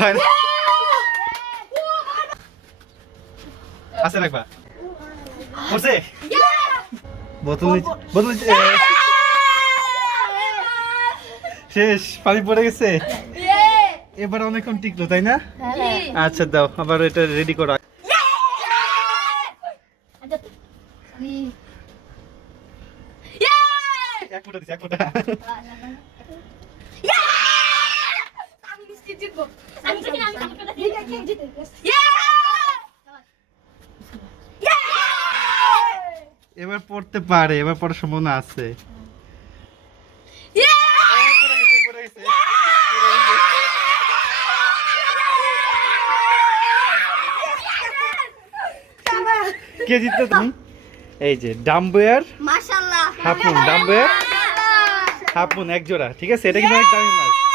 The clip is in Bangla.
হয় না। আছে রাখবা পড়ছে বোতল শেষ পানি পড়ে গেছে। এবার অনেকক্ষণ টিকলো তাই না? আচ্ছা দাও আবার এটা রেডি করো। এক ফুটা দিছি এক ফুটা। এবার পড়তে পারে এবার পড়ার সম্ভাবনা আছে। কে জিতলো তুমি? এই যে ডাম্বয়ার হাফুন ডাম্বয়ার হাফুন এক জোড়া ঠিক আছে? এটা কিন্তু অনেক দামি মাছ